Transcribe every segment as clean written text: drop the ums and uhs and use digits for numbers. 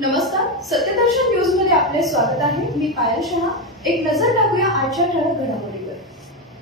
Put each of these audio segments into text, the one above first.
नमस्कार, सत्यदर्शन न्यूज मध्ये आपले स्वागत आहे। मी पायल शहा। एक नजर टाकूया आजच्या ठळक घडामोडीवर।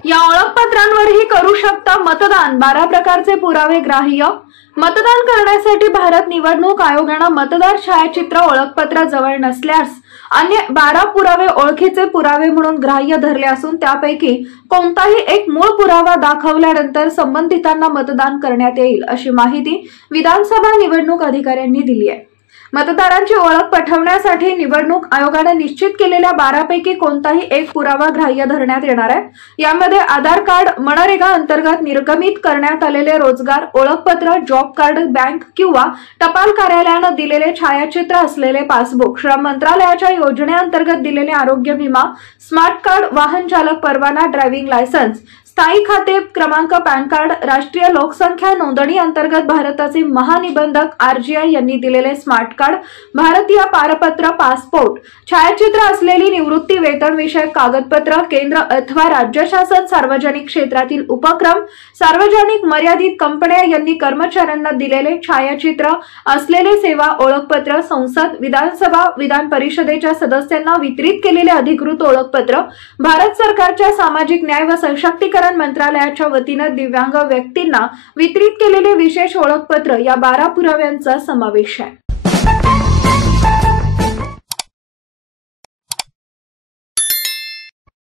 या ओळखपत्रांवरही करू शकता मतदान। 12 प्रकारचे पुरावे ग्राह्य। मतदान करण्यासाठी भारत निवडणूक आयोगाने मतदार छायाचित्र ओळखपत्र जवळ नसल्यास अन्य 12 पुरावे ओळखीचे पुरावे म्हणून ग्राह्य धरले असून त्यापैकी कोणताही एक मूळ पुरावा दाखवल्यानंतर संबंधितांना मतदान करण्यात येईल, अशी माहिती विधानसभा निवडणूक अधिकाऱ्यांनी दिली आहे। मतदारांची ओळख पटवण्यासाठी निवडणूक आयोगाने निश्चित केलेल्या 12 पैकी कोणताही एक पुरावा ग्राह्य धरण्यात येणार आहे। यामध्ये आधार कार्ड, मनरेगा अंतर्गत निर्गमित करण्यात आलेले रोजगार ओळखपत्र, जॉब कार्ड, बँक किंवा टपाल कार्यालयाने दिलेले छायाचित्र असलेले पासबुक, श्रम मंत्रालयाच्या योजनेअंतर्गत दिलेले आरोग्य विमा, स्मार्ट कार्ड, वाहन चालक परवाना, ड्रायव्हिंग लायसन्स, स्थायी खाते क्रमांक, पॅन कार्ड, राष्ट्रीय लोकसंख्या नोंदणी अंतर्गत भारताचे महानिबंधक RGI यांनी दिलेले स्मार्ट कार्ड, भारतीय पारपत्र, पासपोर्ट, छायाचित्र असलेली निवृत्ती वेतन विषयक कागदपत्र, केंद्र अथवा राज्य शासन, सार्वजनिक क्षेत्रातील उपक्रम, सार्वजनिक मर्यादित कंपन्या यांनी कर्मचाऱ्यांना दिलेले छायाचित्र असलेले सेवा ओळखपत्र, संसद, विधानसभा, विधान परिषदेच्या सदस्यांना वितरित केलेले अधिकृत ओळखपत्र, भारत सरकारच्या सामाजिक न्याय व सशक्तीकरण मंत्रालयाच्या वतीने दिव्यांग व्यक्तींना वितरित केलेले विशेष ओळखपत्र या 12 पुराव्यांचा समावेश आहे।